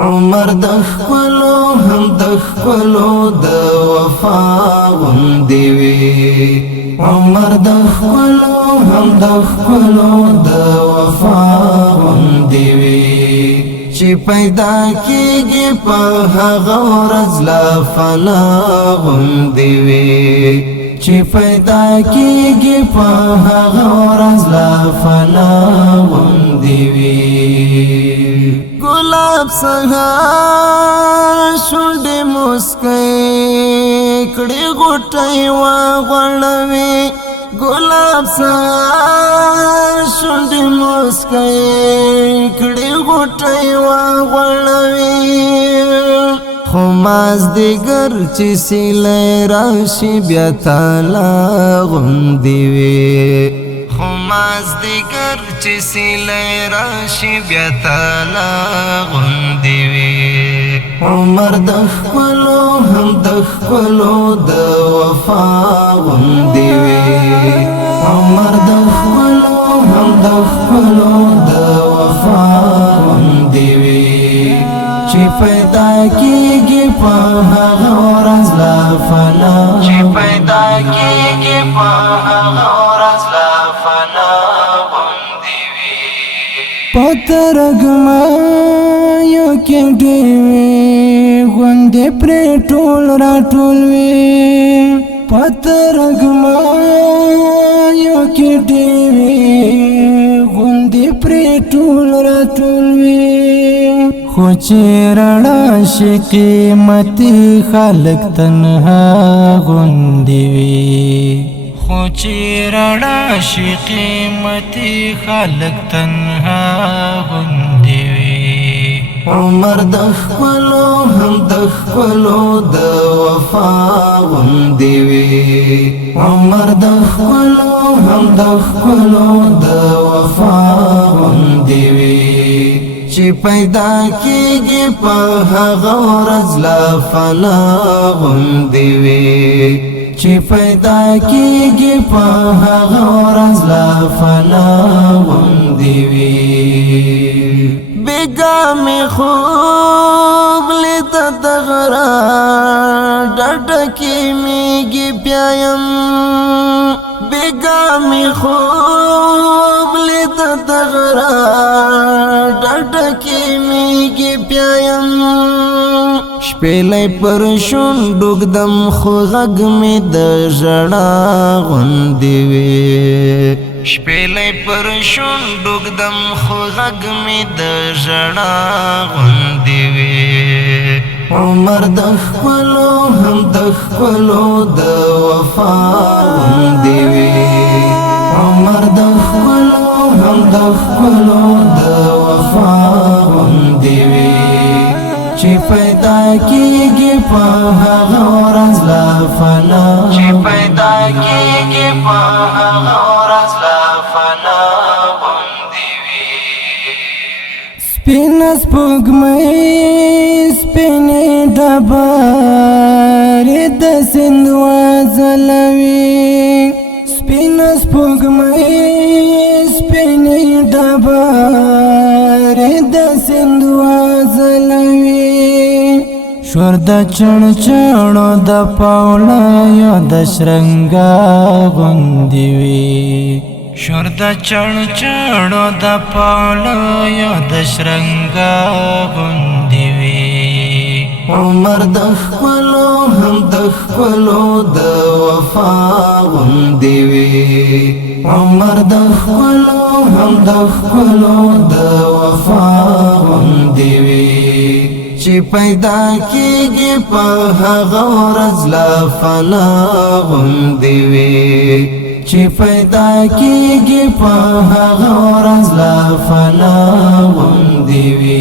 عمر د خپلو هم د خپلو د وفا غوندې وي عمر د خپلو هم د خپلو د وفا غوندې وي چې پیدا کېږي په هغه ورځ لا فنا غوندې وي چې پیدا کېږي په هغه ورځ لا فنا غوندې وي گلاب سهار شونډې مسکۍ کړي غوټۍ واغوړوي گلاب سهار شونډې مسکۍ کړي غوټۍ واغوړوي خو مازدیګر چې سیلی راشي بیا تالا غوندې وي خو مازدیګر چې سیلی راشي بیا تالا غوندې وي عمر د خپلو هم د خپلو د وفا غوندې وي عمر د خپلو هم د خپلو د وفا غوندې وي چې پیدا کېږي په هغه ورځ لا فنا چې پیدا کېږي په هغه ورځ لا فنا غوندې وي پترګمایو کې ډېوې غوندې پرې ټول راټول وي پترګمایو کې ډېوې غوندې پرې ټول راټول وي خو چې رڼا شي قیمتي خلک تنها غوندې وي خو چې رڼا شي قیمتي خلک تنها غوندې وي عمر د خپلو هم د خپلو د وفا غوندې وي عمر د خپلو هم د خپلو د وفا غوندې وي چې پیدا کېږي په هغه ورځ لا فنا غوندې وي چې پیدا کېږي په هغه ورځ لا فنا غوندې وي بېګا مې خوب لیده د غره ډډه کې میږي بیا یم بېګا مې خوب لیده د غره ډډه کې میږي بیا یم شپېلی پر شونډو ږدم خو غږ مې د ژړا غوندې وي شپېلی پر شونډو ږدم خو غږ مې د ژړا غوندې وي عمر د خپلو هم د خپلو د وفا غوندې وي عمر د خپلو هم د خپلو د وفا غوندې وي چې پیدا کېږي په هغه ورځ لا فنا چې پیدا کېږي په هغه ورځ لا فنا غوندې وي سپینه سپوږمۍ سپینې ډبرې د سیند وځلوي سپینه سپوږمۍ سپینې ډبرې د سیند وځلوي شور د چڼچڼو د پاولیو د شرنګا غوندې وي شور د چڼچڼو د پاولیو د شرنګا غوندې وي عمر د خپلو هم د خپلو د وفا غوندې وي عمر د خپلو هم د خپلو د وفا غوندې وي چې پیدا کېږي په هغه ورځ لا فنا غوندې وي چې پیدا کېږي په هغه ورځ لا فنا غوندې وي